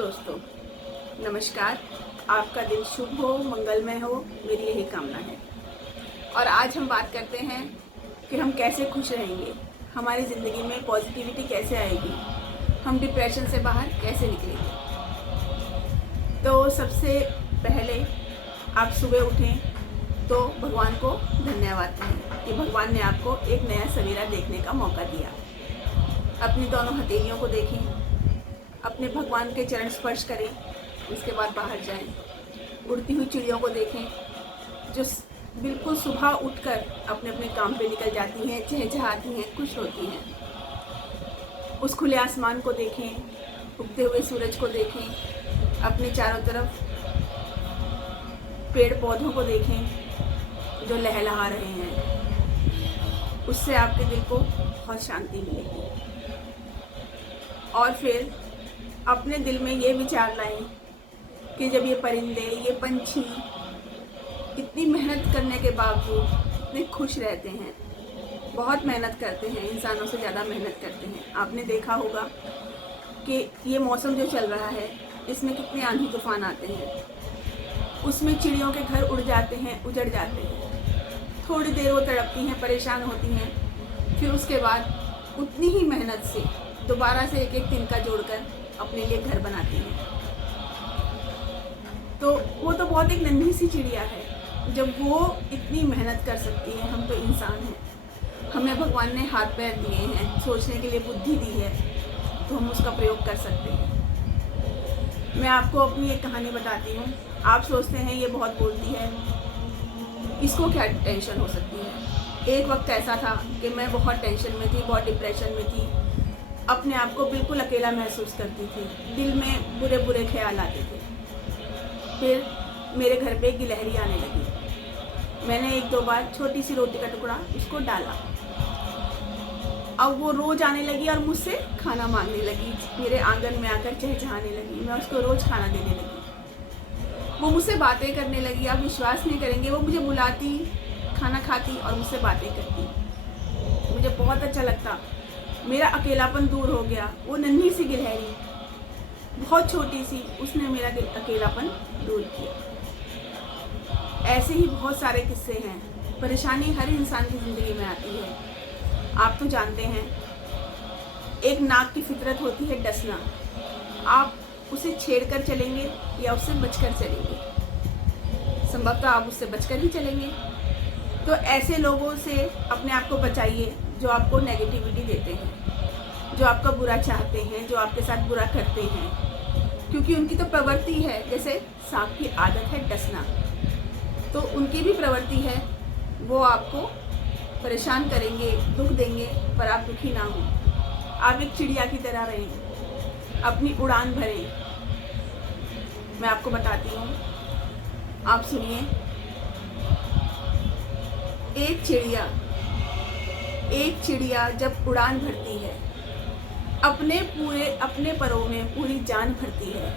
दोस्तों, नमस्कार। आपका दिन शुभ हो, मंगलमय हो, मेरी यही कामना है। और आज हम बात करते हैं कि हम कैसे खुश रहेंगे, हमारी ज़िंदगी में पॉजिटिविटी कैसे आएगी, हम डिप्रेशन से बाहर कैसे निकलेंगे। तो सबसे पहले आप सुबह उठें तो भगवान को धन्यवाद कहें कि भगवान ने आपको एक नया सवेरा देखने का मौका दिया। अपनी दोनों हथेलियों को देखें, अपने भगवान के चरण स्पर्श करें, उसके बाद बाहर जाएं। उड़ती हुई चिड़ियों को देखें जो बिल्कुल सुबह उठकर अपने अपने काम पे निकल जाती हैं, चहचहाती हैं, खुश होती हैं। उस खुले आसमान को देखें, उगते हुए सूरज को देखें, अपने चारों तरफ पेड़ पौधों को देखें जो लहलहा रहे हैं। उससे आपके दिल को बहुत शांति मिलेगी। और फिर अपने दिल में ये विचार लाएं कि जब ये परिंदे, ये पंछी इतनी मेहनत करने के बावजूद इतने खुश रहते हैं, बहुत मेहनत करते हैं, इंसानों से ज़्यादा मेहनत करते हैं। आपने देखा होगा कि ये मौसम जो चल रहा है इसमें कितने आंधी तूफान आते हैं, उसमें चिड़ियों के घर उड़ जाते हैं, उजड़ जाते हैं। थोड़ी देर वो तड़पती हैं, परेशान होती हैं, फिर उसके बाद उतनी ही मेहनत से दोबारा से एक एक तिनका जोड़कर अपने लिए घर बनाती हैं। तो वो तो बहुत एक नन्ही सी चिड़िया है, जब वो इतनी मेहनत कर सकती है। हम तो इंसान हैं, हमें भगवान ने हाथ पैर दिए हैं, सोचने के लिए बुद्धि दी है, तो हम उसका प्रयोग कर सकते हैं। मैं आपको अपनी एक कहानी बताती हूँ। आप सोचते हैं ये बहुत बोलती है, इसको क्या टेंशन हो सकती है। एक वक्त ऐसा था कि मैं बहुत टेंशन में थी, बहुत डिप्रेशन में थी, अपने आप को बिल्कुल अकेला महसूस करती थी, दिल में बुरे बुरे ख्याल आते थे। फिर मेरे घर पे गिलहरी आने लगी। मैंने एक दो बार छोटी सी रोटी का टुकड़ा उसको डाला। अब वो रोज आने लगी और मुझसे खाना मांगने लगी, मेरे आंगन में आकर चहचहाने लगी। मैं उसको रोज खाना देने लगी। वो मुझसे बातें करने लगी। आप विश्वास नहीं करेंगे, वो मुझे बुलाती, खाना खाती और मुझसे बातें करती। मुझे बहुत अच्छा लगता, मेरा अकेलापन दूर हो गया। वो नन्ही सी गिलहरी, बहुत छोटी सी, उसने मेरा अकेलापन दूर किया। ऐसे ही बहुत सारे किस्से हैं। परेशानी हर इंसान की ज़िंदगी में आती है। आप तो जानते हैं, एक नाग की फितरत होती है डसना। आप उसे छेड़कर चलेंगे या उससे बचकर चलेंगे। संभवतः आप उससे बचकर ही चलेंगे। तो ऐसे लोगों से अपने आप को बचाइए जो आपको नेगेटिविटी देते हैं, जो आपका बुरा चाहते हैं, जो आपके साथ बुरा करते हैं। क्योंकि उनकी तो प्रवृत्ति है, जैसे सांप की आदत है डसना, तो उनकी भी प्रवृत्ति है। वो आपको परेशान करेंगे, दुख देंगे, पर आप दुखी ना हो। आप एक चिड़िया की तरह रहें, अपनी उड़ान भरें। मैं आपको बताती हूँ, आप सुनिए। एक चिड़िया जब उड़ान भरती है, अपने परों में पूरी जान भरती है,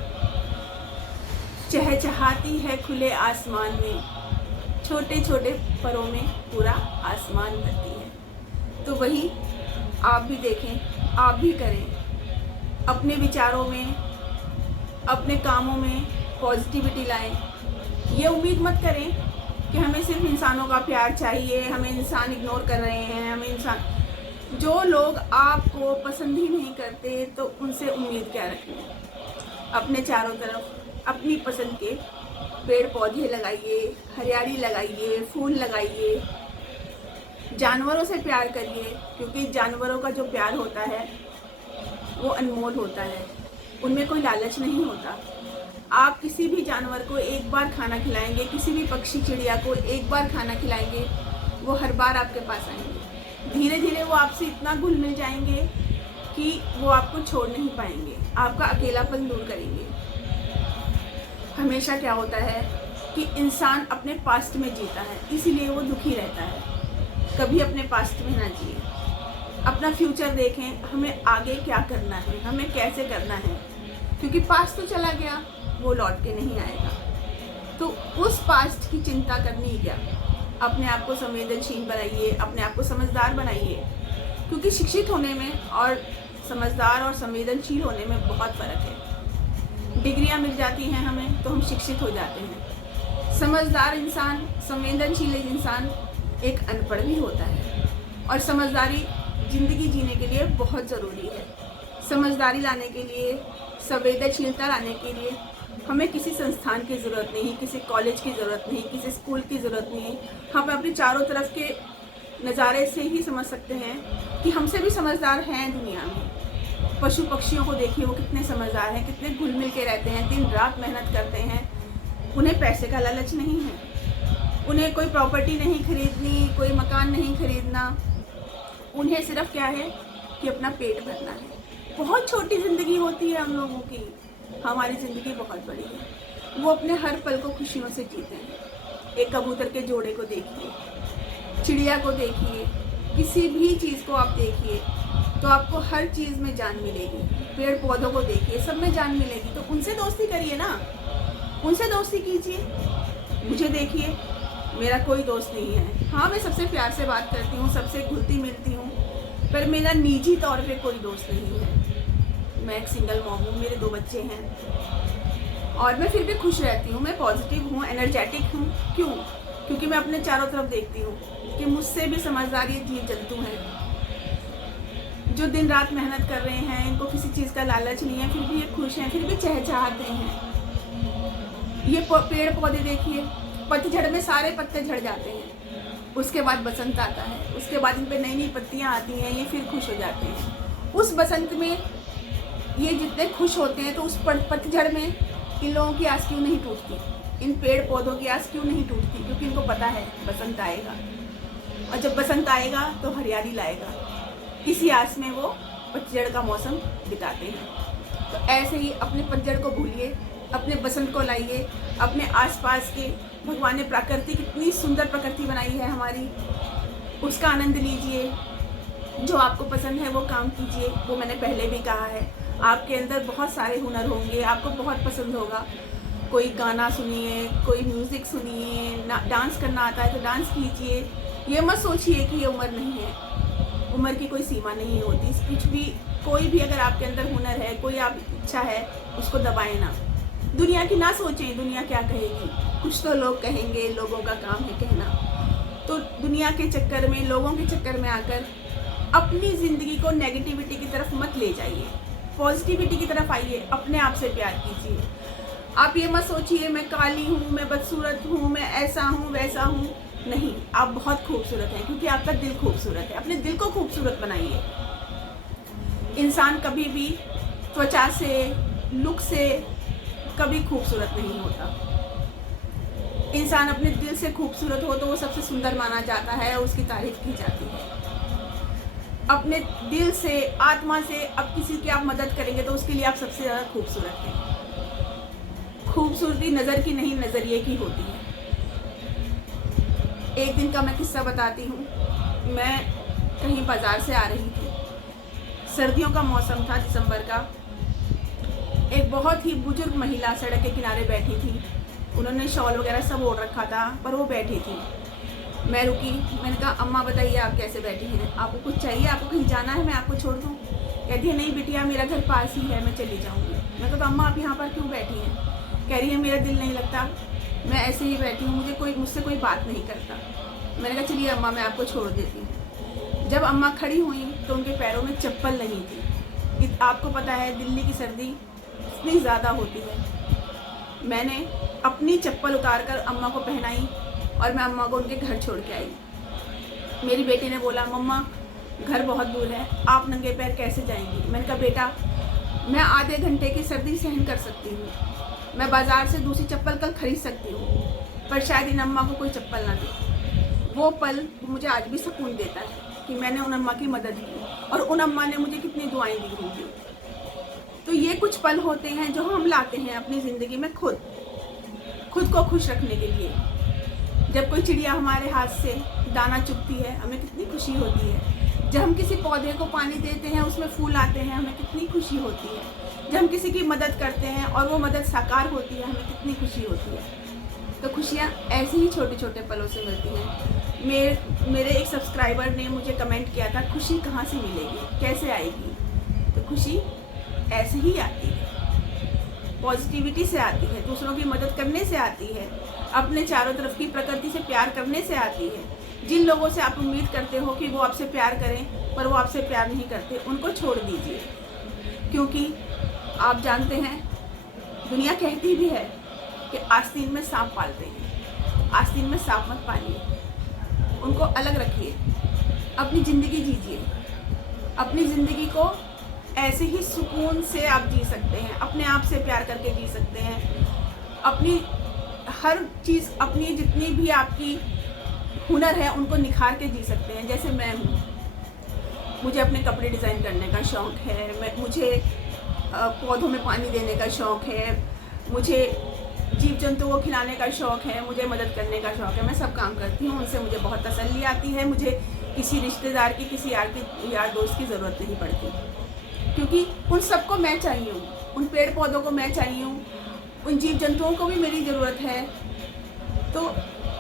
चहचहाती है खुले आसमान में, छोटे छोटे परों में पूरा आसमान भरती है। तो वही आप भी देखें, आप भी करें। अपने विचारों में, अपने कामों में पॉजिटिविटी लाएं। ये उम्मीद मत करें कि हमें सिर्फ इंसानों का प्यार चाहिए, हमें इंसान इग्नोर कर रहे हैं, हमें इंसान, जो लोग आपको पसंद ही नहीं करते तो उनसे उम्मीद क्या रखें। अपने चारों तरफ अपनी पसंद के पेड़ पौधे लगाइए, हरियाली लगाइए, फूल लगाइए। जानवरों से प्यार करिए, क्योंकि जानवरों का जो प्यार होता है वो अनमोल होता है, उनमें कोई लालच नहीं होता। आप किसी भी जानवर को एक बार खाना खिलाएंगे, किसी भी पक्षी चिड़िया को एक बार खाना खिलाएंगे, वो हर बार आपके पास आएंगे। धीरे धीरे वो आपसे इतना घुल मिल जाएंगे कि वो आपको छोड़ नहीं पाएंगे, आपका अकेलापन दूर करेंगे। हमेशा क्या होता है कि इंसान अपने पास्ट में जीता है, इसीलिए वो दुखी रहता है। कभी अपने पास्ट में ना जिए, अपना फ्यूचर देखें, हमें आगे क्या करना है, हमें कैसे करना है। क्योंकि पास्ट तो चला गया, वो लौट के नहीं आएगा। तो उस पास्ट की चिंता करनी क्या। अपने आप को संवेदनशील बनाइए, अपने आप को समझदार बनाइए। क्योंकि शिक्षित होने में और समझदार और संवेदनशील होने में बहुत फ़र्क है। डिग्रियां मिल जाती हैं हमें तो हम शिक्षित हो जाते हैं। समझदार इंसान, संवेदनशील इंसान एक अनपढ़ भी होता है। और समझदारी ज़िंदगी जीने के लिए बहुत ज़रूरी है। समझदारी लाने के लिए, संवेदनशीलता लाने के लिए हमें किसी संस्थान की ज़रूरत नहीं, किसी कॉलेज की ज़रूरत नहीं, किसी स्कूल की ज़रूरत नहीं। हम अपने चारों तरफ के नज़ारे से ही समझ सकते हैं कि हमसे भी समझदार हैं दुनिया में। पशु पक्षियों को देखिए, वो कितने समझदार हैं, कितने घुल मिल के रहते हैं, दिन रात मेहनत करते हैं। उन्हें पैसे का लालच नहीं है, उन्हें कोई प्रॉपर्टी नहीं खरीदनी, कोई मकान नहीं खरीदना। उन्हें सिर्फ क्या है कि अपना पेट भरना है। बहुत छोटी ज़िंदगी होती है हम लोगों की, हमारी ज़िंदगी बहुत बड़ी है। वो अपने हर पल को खुशियों से जीते हैं। एक कबूतर के जोड़े को देखिए, चिड़िया को देखिए, किसी भी चीज़ को आप देखिए तो आपको हर चीज़ में जान मिलेगी। पेड़ पौधों को देखिए, सब में जान मिलेगी। तो उनसे दोस्ती करिए ना, उनसे दोस्ती कीजिए। मुझे देखिए, मेरा कोई दोस्त नहीं है। हाँ, मैं सबसे प्यार से बात करती हूँ, सबसे घुलती मिलती हूँ, पर मेरा निजी तौर पे कोई दोस्त नहीं है। मैं एक सिंगल मॉम हूँ, मेरे 2 बच्चे हैं और मैं फिर भी खुश रहती हूँ। मैं पॉजिटिव हूँ, एनर्जेटिक हूँ। क्यों? क्योंकि मैं अपने चारों तरफ देखती हूँ कि मुझसे भी समझदार ये जीव जंतु हैं जो दिन रात मेहनत कर रहे हैं। इनको किसी चीज़ का लालच नहीं है, फिर भी ये खुश हैं, फिर भी चहचहाते हैं। ये पेड़ पौधे देखिए, पतझड़ में सारे पत्ते झड़ जाते हैं, उसके बाद बसंत आता है, उसके बाद इन पर नई नई पत्तियाँ आती हैं, ये फिर खुश हो जाते हैं। उस बसंत में ये जितने खुश होते हैं तो उस पतझड़ में इन लोगों की आस क्यों नहीं टूटती, इन पेड़ पौधों की आस क्यों नहीं टूटती? क्योंकि इनको पता है बसंत आएगा, और जब बसंत आएगा तो हरियाली लाएगा। इसी आस में वो पतझड़ का मौसम बिताते हैं। तो ऐसे ही अपने पतझड़ को भूलिए, अपने बसंत को लाइए। अपने आसपास के, भगवान ने प्रकृति, कितनी सुंदर प्रकृति बनाई है हमारी, उसका आनंद लीजिए। जो आपको पसंद है वो काम कीजिए। वो मैंने पहले भी कहा है, आपके अंदर बहुत सारे हुनर होंगे, आपको बहुत पसंद होगा। कोई गाना सुनिए, कोई म्यूज़िक सुनिए, डांस करना आता है तो डांस कीजिए। ये मत सोचिए कि ये उम्र नहीं है, उम्र की कोई सीमा नहीं होती। कुछ भी, कोई भी अगर आपके अंदर हुनर है, कोई आप इच्छा है, उसको दबाएं ना। दुनिया की ना सोचें दुनिया क्या कहेगी, कुछ तो लोग कहेंगे, लोगों का काम है कहना। तो दुनिया के चक्कर में, लोगों के चक्कर में आकर अपनी ज़िंदगी को नेगेटिविटी की तरफ मत ले जाइए, पॉजिटिविटी की तरफ आइए। अपने आप से प्यार कीजिए। आप ये मत सोचिए मैं काली हूँ, मैं बदसूरत हूँ, मैं ऐसा हूँ, वैसा हूँ। नहीं, आप बहुत खूबसूरत हैं, क्योंकि आपका दिल खूबसूरत है। अपने दिल को खूबसूरत बनाइए। इंसान कभी भी त्वचा से, लुक से कभी खूबसूरत नहीं होता। इंसान अपने दिल से खूबसूरत हो तो वो सबसे सुंदर माना जाता है, उसकी तारीफ की जाती है। अपने दिल से, आत्मा से अब किसी की आप मदद करेंगे तो उसके लिए आप सबसे ज़्यादा खूबसूरत हैं। खूबसूरती नज़र की नहीं, नज़रिए की होती है। एक दिन का मैं किस्सा बताती हूँ। मैं कहीं बाज़ार से आ रही थी, सर्दियों का मौसम था, दिसंबर का। एक बहुत ही बुजुर्ग महिला सड़क के किनारे बैठी थी। उन्होंने शॉल वगैरह सब ओढ़ रखा था, पर वो बैठी थी। मैं रुकी, मैंने कहा अम्मा बताइए आप कैसे बैठी हैं, आपको कुछ चाहिए, आपको कहीं जाना है, मैं आपको छोड़ दूँ? कहती है नहीं बिटिया, मेरा घर पास ही है, मैं चली जाऊँगी। मैं कहा तो अम्मा आप यहाँ पर क्यों बैठी हैं? कह रही है मेरा दिल नहीं लगता, मैं ऐसे ही बैठी हूँ, मुझसे कोई बात नहीं करता। मैंने कहा चलिए अम्मा, मैं आपको छोड़ देती हूँ। जब अम्मा खड़ी हुई तो उनके पैरों में चप्पल नहीं थी। आपको पता है दिल्ली की सर्दी इतनी ज़्यादा होती है। मैंने अपनी चप्पल उतार कर अम्मा को पहनाई और मैं अम्मा को उनके घर छोड़ के आई। मेरी बेटी ने बोला मम्मा घर बहुत दूर है, आप नंगे पैर कैसे जाएंगी? मैंने कहा बेटा मैं आधे घंटे की सर्दी सहन कर सकती हूँ, मैं बाज़ार से दूसरी चप्पल कल खरीद सकती हूँ, पर शायद इन अम्मा को कोई चप्पल ना दे। वो पल मुझे आज भी सुकून देता है कि मैंने उन अम्मा की मदद की और उन अम्मा ने मुझे कितनी दुआएं दी होंगी। तो ये कुछ पल होते हैं जो हम लाते हैं अपनी ज़िंदगी में खुद को खुश रखने के लिए। जब कोई चिड़िया हमारे हाथ से दाना चुगती है, हमें कितनी खुशी होती है। जब हम किसी पौधे को पानी देते हैं, उसमें फूल आते हैं, हमें कितनी खुशी होती है। जब हम किसी की मदद करते हैं और वो मदद साकार होती है, हमें कितनी खुशी होती है। तो खुशियाँ ऐसे ही छोटे छोटे पलों से मिलती हैं। मेरे एक सब्सक्राइबर ने मुझे कमेंट किया था खुशी कहाँ से मिलेगी, कैसे आएगी? तो खुशी ऐसे ही आती है। पॉजिटिविटी से आती है, दूसरों की मदद करने से आती है, अपने चारों तरफ की प्रकृति से प्यार करने से आती है। जिन लोगों से आप उम्मीद करते हो कि वो आपसे प्यार करें पर वो आपसे प्यार नहीं करते, उनको छोड़ दीजिए। क्योंकि आप जानते हैं, दुनिया कहती भी है कि आस्तीन में सांप पालते हैं, आस्तीन में सांप मत पालिए, उनको अलग रखिए, अपनी ज़िंदगी जीजिए। अपनी ज़िंदगी को ऐसे ही सुकून से आप जी सकते हैं, अपने आप से प्यार करके जी सकते हैं। अपनी हर चीज़, अपनी जितनी भी आपकी हुनर है उनको निखार के जी सकते हैं। जैसे मैं हूँ, मुझे अपने कपड़े डिज़ाइन करने का शौक़ है, मुझे पौधों में पानी देने का शौक़ है, मुझे जीव जंतुओं को खिलाने का शौक़ है, मुझे मदद करने का शौक़ है। मैं सब काम करती हूँ, उनसे मुझे बहुत तसल्ली आती है। मुझे किसी रिश्तेदार की, किसी यार दोस्त की ज़रूरत नहीं पड़ती, क्योंकि उन सबको मैं चाहिए हूँ, उन पेड़ पौधों को मैं चाहिए हूँ, उन जीव जंतुओं को भी मेरी ज़रूरत है। तो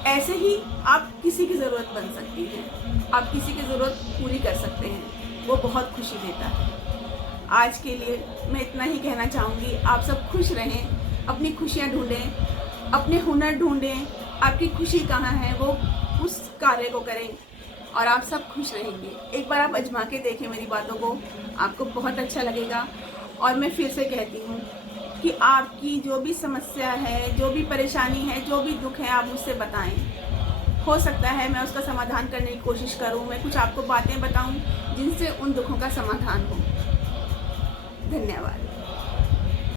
ऐसे ही आप किसी की ज़रूरत बन सकती हैं, आप किसी की ज़रूरत पूरी कर सकते हैं, वो बहुत खुशी देता है। आज के लिए मैं इतना ही कहना चाहूँगी, आप सब खुश रहें, अपनी खुशियाँ ढूंढें, अपने हुनर ढूंढें, आपकी खुशी कहाँ है वो उस कार्य को करें और आप सब खुश रहेंगे। एक बार आप आजमा के देखें मेरी बातों को, आपको बहुत अच्छा लगेगा। और मैं फिर से कहती हूँ कि आपकी जो भी समस्या है, जो भी परेशानी है, जो भी दुख है, आप मुझसे बताएं। हो सकता है मैं उसका समाधान करने की कोशिश करूँ, मैं कुछ आपको बातें बताऊँ जिनसे उन दुखों का समाधान हो। धन्यवाद।